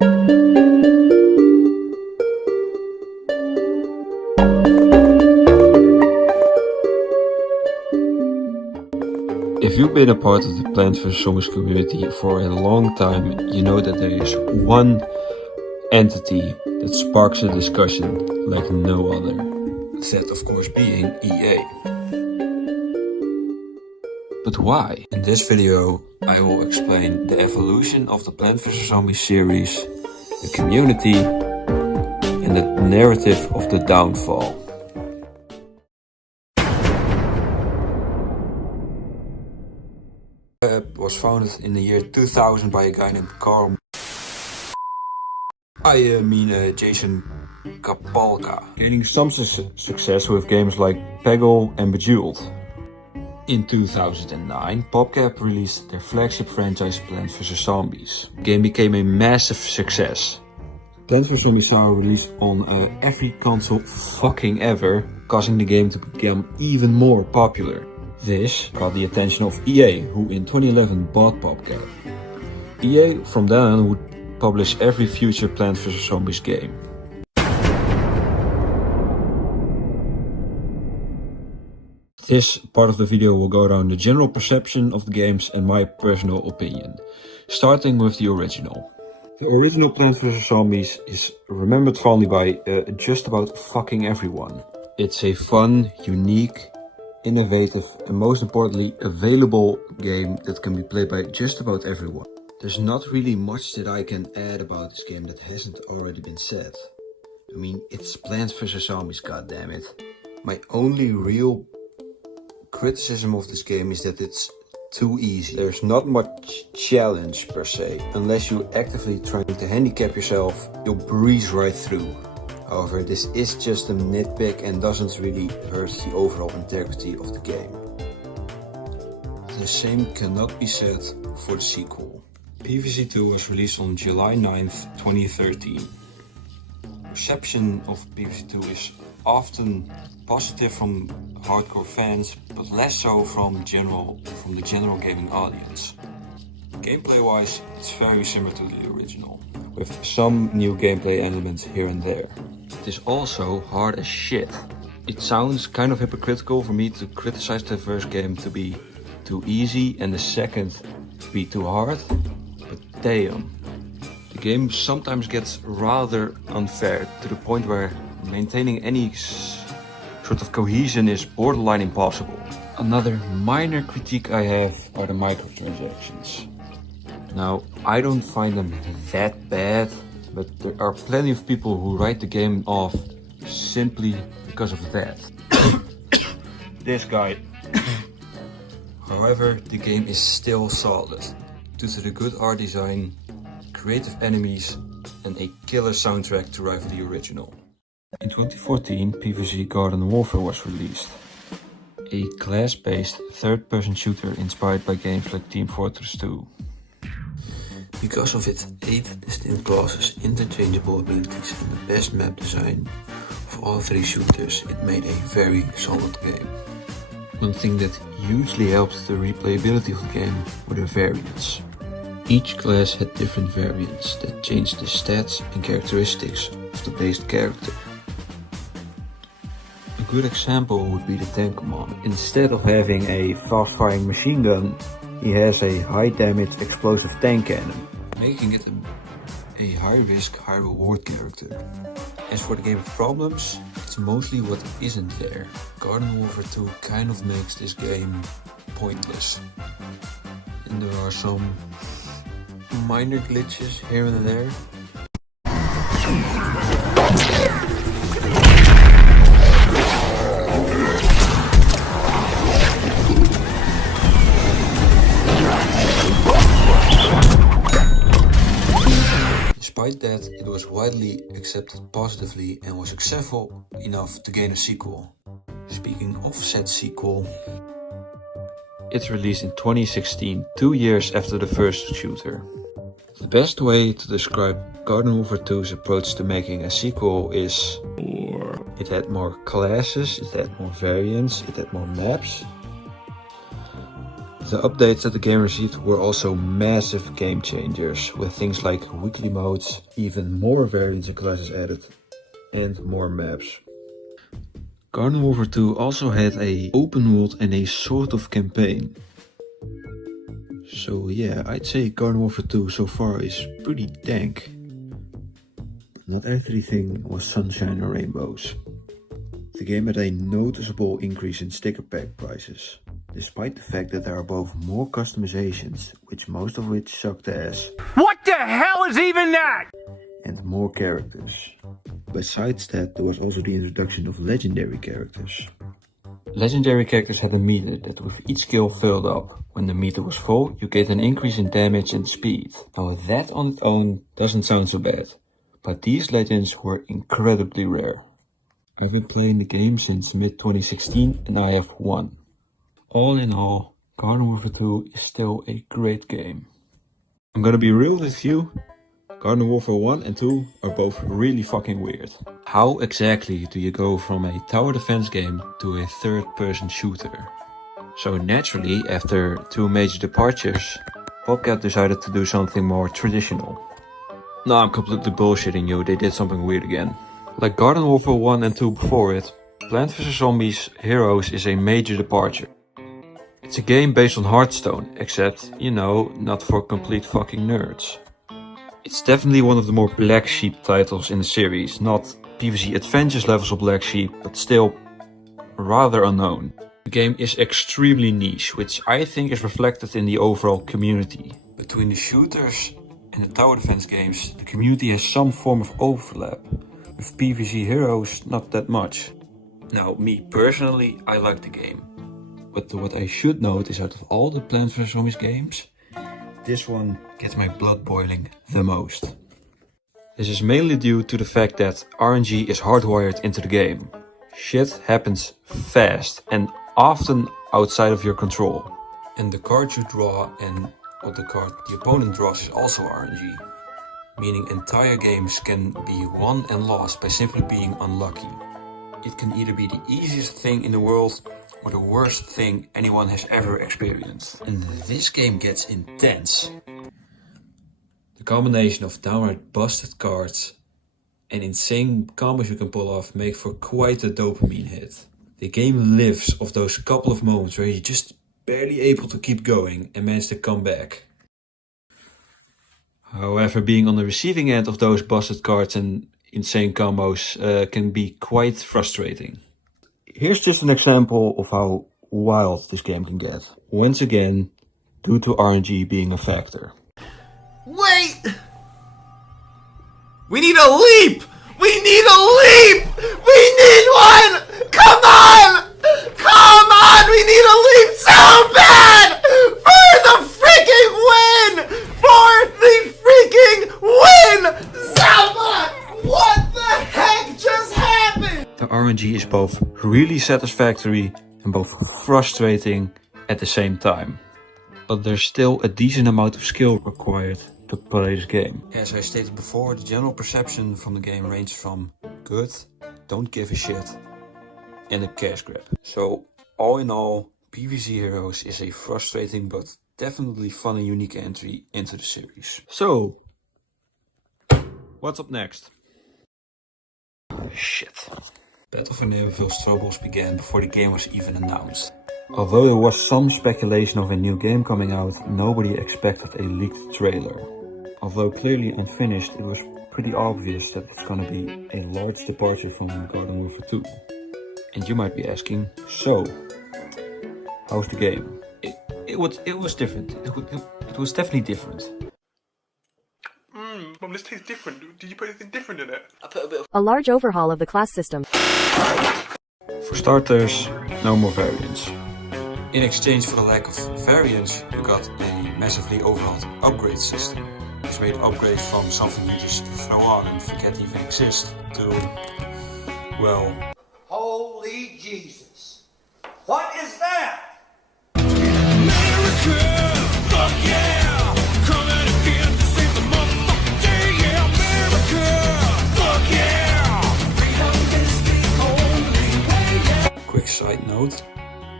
If you've been a part of the Plants vs Zombies community for a long time, you know that there is one entity that sparks a discussion like no other. That of course being EA. But why? In this video I will explain the evolution of the Plants vs Zombies series, the community, and the narrative of the downfall. Was founded in the year 2000 by a guy named Jason Kapalka, gaining some success with games like Peggle and Bejeweled. In 2009, PopCap released their flagship franchise Plants vs Zombies. The game became a massive success. Plants vs Zombies saw a release on every console fucking ever, causing the game to become even more popular. This caught the attention of EA, who in 2011 bought PopCap. EA from then on would publish every future Plants vs Zombies game. This part of the video will go down the general perception of the games and my personal opinion, starting with the original. The original Plants vs Zombies is remembered fondly by just about fucking everyone. It's a fun, unique, innovative and most importantly available game that can be played by just about everyone. There's not really much that I can add about this game that hasn't already been said. I mean, it's Plants vs Zombies, goddammit. My only real criticism of this game is that it's too easy. There's not much challenge per se. Unless you're actively trying to handicap yourself, you'll breeze right through. However, this is just a nitpick and doesn't really hurt the overall integrity of the game. The same cannot be said for the sequel. PVZ 2 was released on July 9th, 2013. Reception of PVZ 2 is often positive from hardcore fans, but less so from the general gaming audience. Gameplay wise, it's very similar to the original, with some new gameplay elements here and there. It is also hard as shit. It sounds kind of hypocritical for me to criticize the first game to be too easy and the second to be too hard, but damn. The game sometimes gets rather unfair to the point where maintaining any sort of cohesion is borderline impossible. Another minor critique I have are the microtransactions. Now, I don't find them that bad, but there are plenty of people who write the game off simply because of that. This guy. However, the game is still solid, due to the good art design, creative enemies, and a killer soundtrack to rival the original. In 2014, PVZ Garden Warfare was released. A class-based third-person shooter inspired by games like Team Fortress 2. Because of its 8 distinct classes, interchangeable abilities and the best map design of all 3 shooters, it made a very solid game. One thing that hugely helped the replayability of the game were the variants. Each class had different variants that changed the stats and characteristics of the base character. A good example would be the tank commander. Instead of having a fast-firing machine gun, he has a high-damage explosive tank cannon, making it a high-risk, high-reward character. As for the game's problems, it's mostly what isn't there. Garden Warfare 2 kind of makes this game pointless. And there are some minor glitches here and there. Despite that, it was widely accepted positively and was successful enough to gain a sequel. Speaking of said sequel, it released in 2016, 2 years after the first shooter. The best way to describe Garden Warfare 2's approach to making a sequel is it had more classes, it had more variants, it had more maps. The updates that the game received were also massive game changers, with things like weekly modes, even more variants and classes added, and more maps. Garden Warfare 2 also had a open world and a sort of campaign. So yeah, I'd say Garden Warfare 2 so far is pretty dank. Not everything was sunshine and rainbows. The game had a noticeable increase in sticker pack prices, despite the fact that there are both more customizations, most of which sucked ass. What the hell is even that? And more characters. Besides that, there was also the introduction of legendary characters. Legendary characters had a meter that with each skill filled up. When the meter was full, you get an increase in damage and speed. Now that on its own doesn't sound so bad, but these legends were incredibly rare. I've been playing the game since mid-2016 and I have won. All in all, Garden Warfare 2 is still a great game. I'm gonna be real with you. Garden Warfare 1 and 2 are both really fucking weird. How exactly do you go from a tower defense game to a third-person shooter? So naturally, after 2 major departures, PopCap decided to do something more traditional. No, I'm completely bullshitting you, they did something weird again. Like Garden Warfare 1 and 2 before it, Plants vs Zombies Heroes is a major departure. It's a game based on Hearthstone, except, you know, not for complete fucking nerds. It's definitely one of the more black sheep titles in the series, not PVZ Adventures levels of black sheep, but still rather unknown. The game is extremely niche, which I think is reflected in the overall community. Between the shooters and the tower defense games, the community has some form of overlap. With PVZ Heroes, not that much. Now, me personally, I like the game. But what I should note is out of all the Plants vs Zombies games, this one gets my blood boiling the most. This is mainly due to the fact that RNG is hardwired into the game. Shit happens fast and often outside of your control. And the card you draw and what the card the opponent draws is also RNG. Meaning entire games can be won and lost by simply being unlucky. It can either be the easiest thing in the world or the worst thing anyone has ever experienced. And this game gets intense. The combination of downright busted cards and insane combos you can pull off make for quite a dopamine hit. The game lives off those couple of moments where you're just barely able to keep going and manage to come back. However, being on the receiving end of those busted cards and insane combos can be quite frustrating. Here's just an example of how wild this game can get. Once again, due to RNG being a factor. Wait! We need a leap! We need a leap! We need one! Come on! Come on! We need a leap so bad! For the freaking win! For the freaking win! Someone! What the heck just happened? The RNG is both really satisfactory and both frustrating at the same time. But there's still a decent amount of skill required to play this game. As I stated before, the general perception from the game ranges from good, don't give a shit, and a cash grab. So all in all, PVZ Heroes is a frustrating but definitely fun and unique entry into the series. So, what's up next? Shit. Battle for Neverville's troubles began before the game was even announced. Although there was some speculation of a new game coming out, nobody expected a leaked trailer. Although clearly unfinished, it was pretty obvious that it's gonna be a large departure from Garden Warfare 2. And you might be asking, so, how's the game? It was different. It was definitely different. Mum, this tastes different. Did you put anything different in it? I put a bit of A large overhaul of the class system. For starters, no more variants. In exchange for the lack of variants, you got a massively overhauled upgrade system, which made upgrades from something you just throw on and forget even exist to, well... Holy Jesus! What is that? America, fuck yeah! Coming again to save the motherfucking day, yeah! America, fuck yeah! Freedom is the only way, yeah! Quick side note,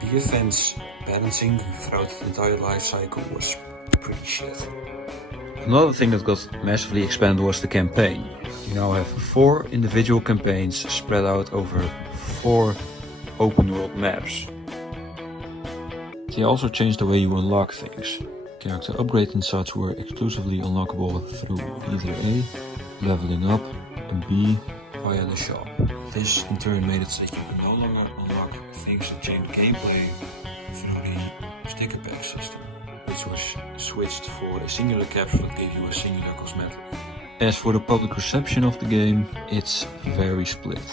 be a fence balancing throughout the entire life cycle was pretty shit. Another thing that got massively expanded was the campaign. You now have 4 individual campaigns spread out over 4 open world maps. They also changed the way you unlock things. Character upgrades and such were exclusively unlockable through either A, leveling up, and B, via the shop. This in turn made it so that you could no longer unlock things that change gameplay through the sticker pack system, which was switched for a singular capsule that gave you a singular cosmetic. As for the public reception of the game, it's very split.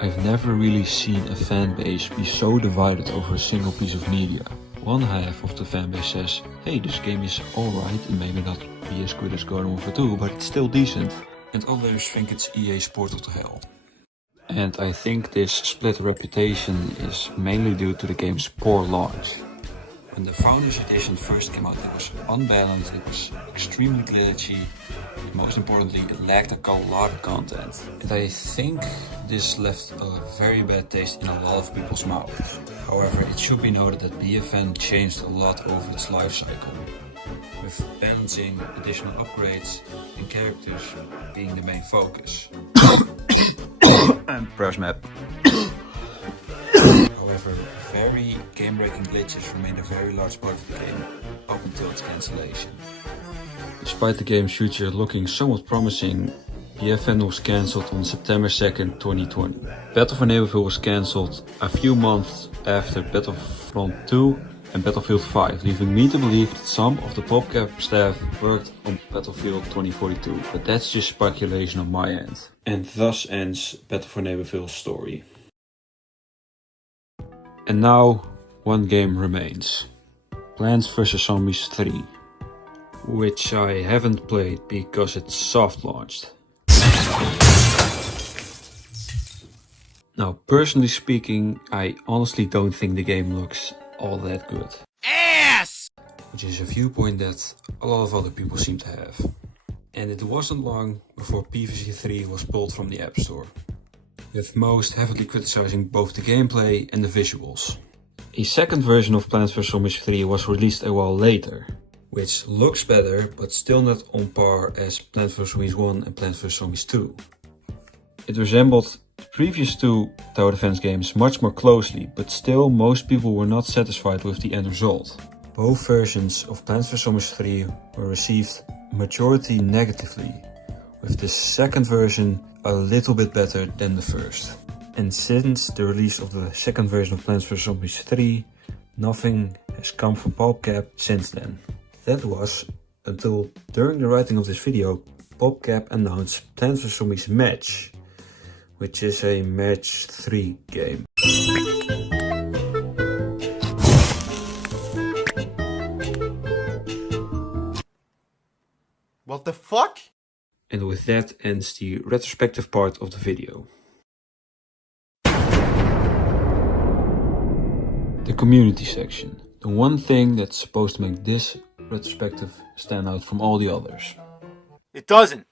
I've never really seen a fanbase be so divided over a single piece of media. One half of the fanbase says, hey, this game is alright, it may not be as good as Garden Warfare 2, but it's still decent. And others think it's EA's portal to hell. And I think this split reputation is mainly due to the game's poor launch. When the Founders Edition first came out, it was unbalanced, it was extremely glitchy, but most importantly, it lacked a lot of content. And I think this left a very bad taste in a lot of people's mouths. However, it should be noted that BFN changed a lot over its life cycle, with balancing, additional upgrades, and characters being the main focus. And press map. However, very game-breaking glitches remained a very large part of the game, up until its cancellation. Despite the game's future looking somewhat promising, BFN was cancelled on September 2nd, 2020. Battle for Neighborville was cancelled a few months after Battlefront 2 and Battlefield 5, leaving me to believe that some of the PopCap staff worked on Battlefield 2042, but that's just speculation on my end. And thus ends Battle for Neighborville's story. And now, one game remains. Plants vs Zombies 3, which I haven't played because it's soft launched. Now, personally speaking, I honestly don't think the game looks all that good. Ass! Which is a viewpoint that a lot of other people seem to have. And it wasn't long before PVZ 3 was pulled from the App Store, with most heavily criticizing both the gameplay and the visuals. A second version of Plants vs Zombies 3 was released a while later, which looks better but still not on par as Plants vs Zombies 1 and Plants vs Zombies 2. It resembled the previous 2 tower defense games much more closely, but still most people were not satisfied with the end result. Both versions of Plants vs Zombies 3 were received majority negatively, with the second version a little bit better than the first. And since the release of the second version of Plants vs Zombies 3, nothing has come from PopCap since then. That was until during the writing of this video, PopCap announced Plants vs Zombies Match, which is a match 3 game. What the fuck? And with that ends the retrospective part of the video. The community section. The one thing that's supposed to make this retrospective stand out from all the others. It doesn't.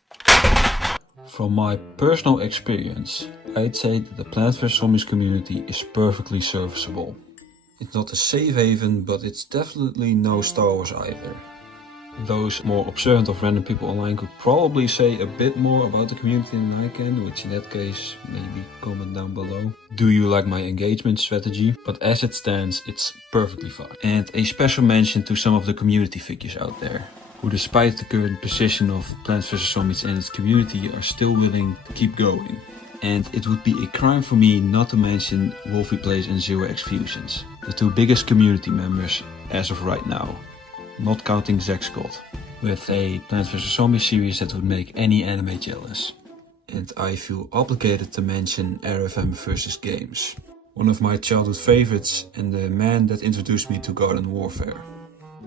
From my personal experience, I'd say that the Plants vs Zombies community is perfectly serviceable. It's not a safe haven, but it's definitely no Star Wars either. Those more observant of random people online could probably say a bit more about the community than I can, which in that case, maybe comment down below. Do you like my engagement strategy? But as it stands, it's perfectly fine. And a special mention to some of the community figures out there, who despite the current position of Plants vs Zombies and its community are still willing to keep going. And it would be a crime for me not to mention Wolfie Plays and Zero X Fusions, the 2 biggest community members as of right now. Not counting Zack Scott, with a Plants vs Zombies series that would make any anime jealous. And I feel obligated to mention RFM vs Games, one of my childhood favorites and the man that introduced me to Garden Warfare.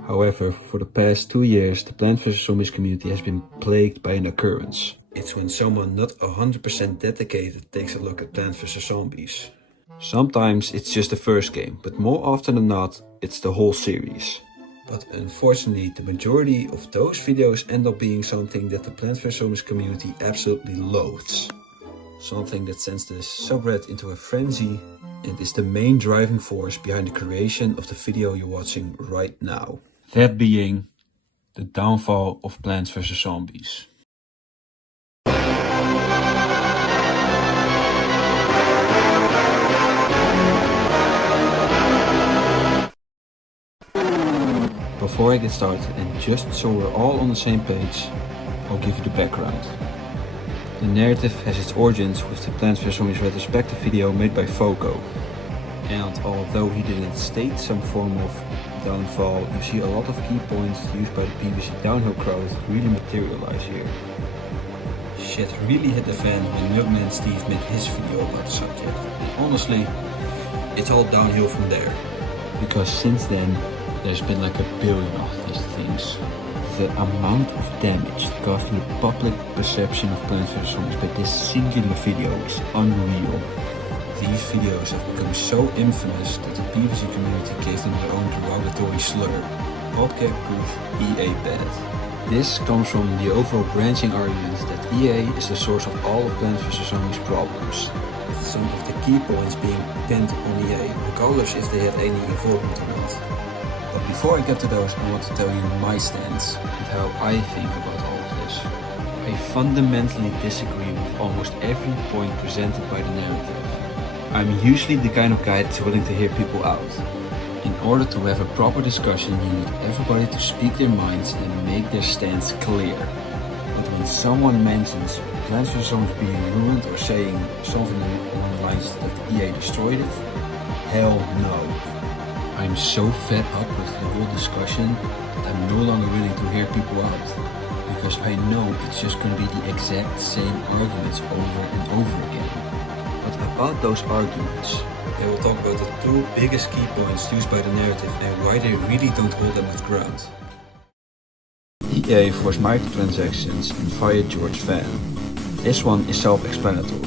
However, for the past 2 years, the Plants vs Zombies community has been plagued by an occurrence. It's when someone not 100% dedicated takes a look at Plants vs Zombies. Sometimes it's just the first game, but more often than not, it's the whole series. But unfortunately, the majority of those videos end up being something that the Plants vs Zombies community absolutely loathes. Something that sends the subreddit into a frenzy and is the main driving force behind the creation of the video you're watching right now. That being the downfall of Plants vs. Zombies. Before I get started, and just so we're all on the same page, I'll give you the background. The narrative has its origins with the Plants vs. Zombies retrospective video made by Foco. And although he didn't state some form of downfall, you see a lot of key points used by the PVZ downhill crowd really materialize here. Shit really hit the fan when Nugman Steve made his video about the subject. And honestly, it's all downhill from there. Because since then, there's been like a billion of these things. The amount of damage caused to the public perception of Plants vs. Zombies by this singular video is unreal. These videos have become so infamous that the PVZ community gave them their own derogatory slur. PodCap proof EA bad. This comes from the overall branching argument that EA is the source of all of Plants vs. Zombies problems. With some of the key points being pinned on EA, regardless if they had any involvement or not. But before I get to those, I want to tell you my stance and how I think about all of this. I fundamentally disagree with almost every point presented by the narrative. I'm usually the kind of guy that's willing to hear people out. In order to have a proper discussion, you need everybody to speak their minds and make their stance clear. But when someone mentions Plants vs. Zombies being ruined or saying something along the lines that EA destroyed it, hell no. I'm so fed up with the whole discussion that I'm no longer willing to hear people out. Because I know it's just going to be the exact same arguments over and over again. But about those arguments, I will talk about the two biggest key points used by the narrative and why they really don't hold that much ground. EA forced microtransactions and fired George Fan. This one is self-explanatory.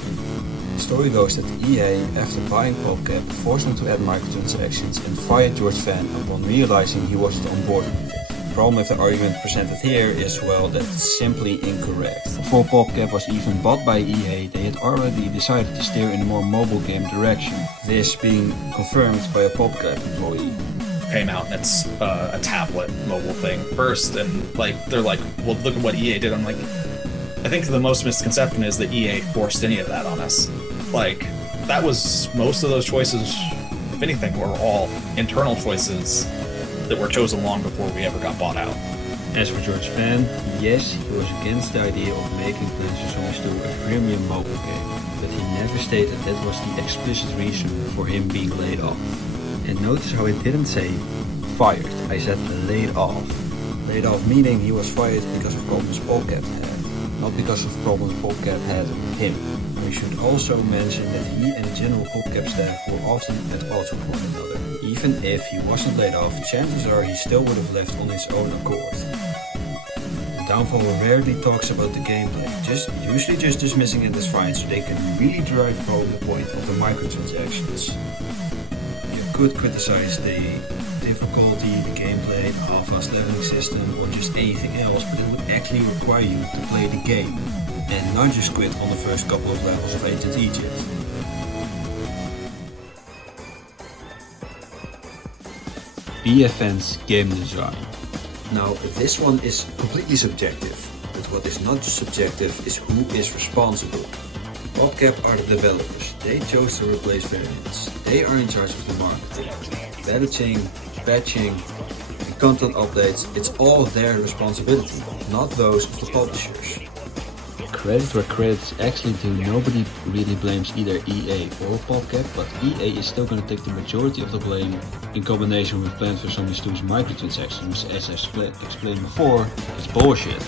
The story goes that EA, after buying PopCap, forced them to add microtransactions and fired George Fan upon realizing he wasn't on board with it. The problem with the argument presented here is, well, that it's simply incorrect. Before PopCap was even bought by EA, they had already decided to steer in a more mobile game direction. This being confirmed by a PopCap employee. Came out and it's a tablet mobile thing first, and they're like, well, look at what EA did. I'm like, I think the most misconception is that EA forced any of that on us. Like, that was most of those choices, if anything, were all internal choices that were chosen long before we ever got bought out. As for George Fan, yes, he was against the idea of making Plants vs. Zombies 2 a premium mobile game, but he never stated that was the explicit reason for him being laid off. And notice how I didn't say fired, I said laid off. Laid off meaning he was fired because of problems PopCap had, not because of problems PopCap had with him. We should also mention that he and the general PopCap staff were often at odds with one another. Even if he wasn't laid off, chances are he still would have left on his own accord. The downfall rarely talks about the gameplay, usually just dismissing it as fine so they can really drive home the point of the microtransactions. You could criticize the difficulty, the gameplay, the half-fast leveling system, or just anything else, but it would actually require you to play the game, and not just quit on the first couple of levels of Ancient Egypt. BFN's game design. Now, this one is completely subjective, but what is not just subjective is who is responsible. PopCap are the developers. They chose to replace variants. They are in charge of the marketing, editing, patching, and content updates. It's all their responsibility, not those of the publishers. Credit where credit's actually due. Nobody really blames either EA or PopCap, but EA is still going to take the majority of the blame in combination with Plants vs. Zombies 2's microtransactions, as I explained before, is bullshit.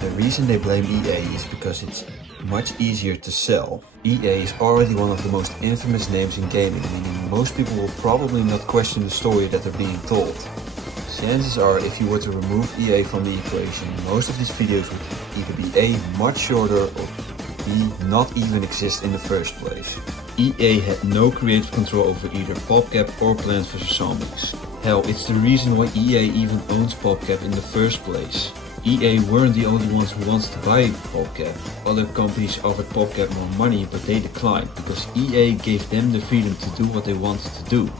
The reason they blame EA is because it's much easier to sell. EA is already one of the most infamous names in gaming, meaning most people will probably not question the story that they're being told. Chances are, if you were to remove EA from the equation, most of these videos would either be A, much shorter, or B, not even exist in the first place. EA had no creative control over either PopCap or Plants vs. Zombies. Hell, it's the reason why EA even owns PopCap in the first place. EA weren't the only ones who wanted to buy PopCap. Other companies offered PopCap more money, but they declined because EA gave them the freedom to do what they wanted to do.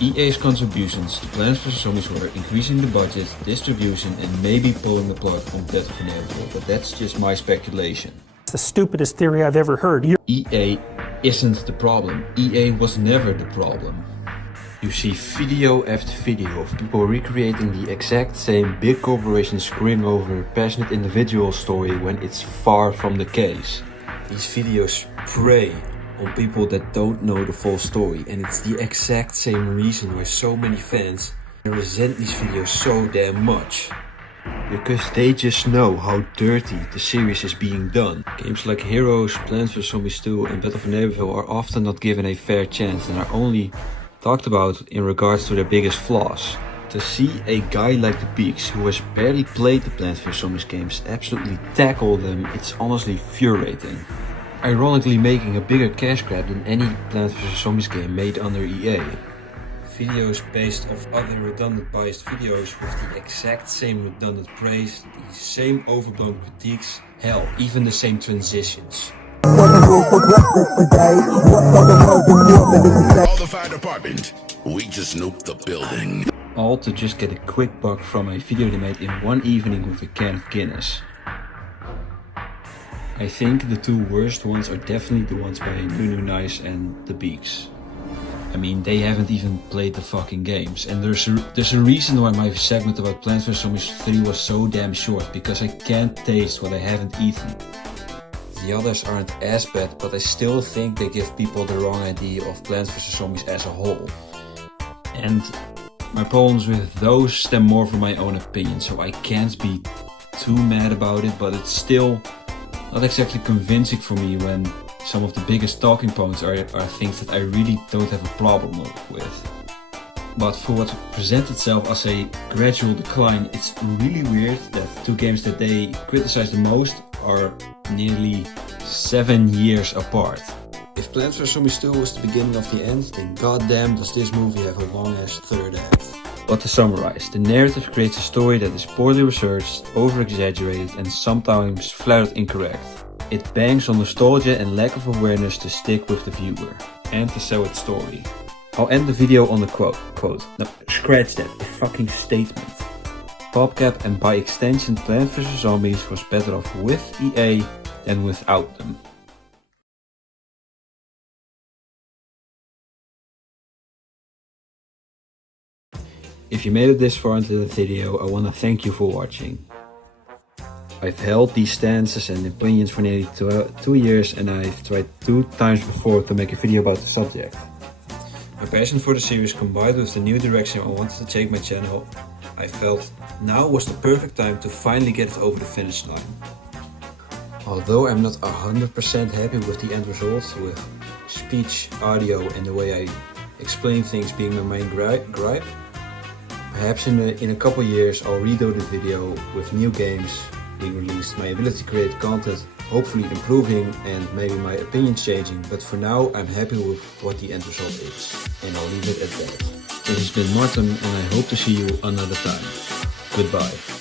EA's contributions to Plants vs Zombies were increasing the budget, distribution and maybe pulling the plug on Death of Inevitable, but that's just my speculation. It's the stupidest theory I've ever heard. EA isn't the problem. EA was never the problem. You see video after video of people recreating the exact same big corporation screwing over a passionate individual story when it's far from the case. These videos prey on people that don't know the full story, and it's the exact same reason why so many fans resent these videos so damn much. Because they just know how dirty the series is being done. Games like Heroes, Plants vs Zombies 2 and Battle for Neighborville are often not given a fair chance and are only talked about in regards to their biggest flaws. To see a guy like the Peaks, who has barely played the Plants vs Zombies games, absolutely tackle them, it's honestly infuriating. Ironically making a bigger cash grab than any Plants vs Zombies game made under EA. Videos based off other redundant biased videos with the exact same redundant praise, the same overblown critiques, hell, even the same transitions. All the fire department, we just nuked the building. All to just get a quick buck from a video they made in one evening with a can of Guinness. I think the two worst ones are definitely the ones by Nunu Nice and the Beaks. I mean, they haven't even played the fucking games, and there's a reason why my segment about Plants vs Zombies 3 was so damn short, because I can't taste what I haven't eaten. The others aren't as bad, but I still think they give people the wrong idea of Plants vs Zombies as a whole. And my problems with those stem more from my own opinion, so I can't be too mad about it, but it's still not exactly convincing for me when some of the biggest talking points are things that I really don't have a problem with. But for what presents itself as a gradual decline, it's really weird that two games that they criticize the most are nearly 7 years apart. If Plants vs Zombies 2 was the beginning of the end, then goddamn does this movie have a long ass third act. But to summarize, the narrative creates a story that is poorly researched, over-exaggerated and sometimes flat out incorrect. It bangs on nostalgia and lack of awareness to stick with the viewer, and to sell its story. I'll end the video on the quote. No, scratch that, a fucking statement. PopCap and by extension Plants vs Zombies was better off with EA than without them. If you made it this far into the video, I want to thank you for watching. I've held these stances and opinions for nearly 2 years, and I've tried 2 times before to make a video about the subject. My passion for the series combined with the new direction I wanted to take my channel, I felt now was the perfect time to finally get it over the finish line. Although I'm not 100% happy with the end result, with speech, audio and the way I explain things being my main gripe, perhaps in a couple years I'll redo the video with new games being released, my ability to create content hopefully improving and maybe my opinions changing, but for now I'm happy with what the end result is, and I'll leave it at that. This has been Martin and I hope to see you another time. Goodbye.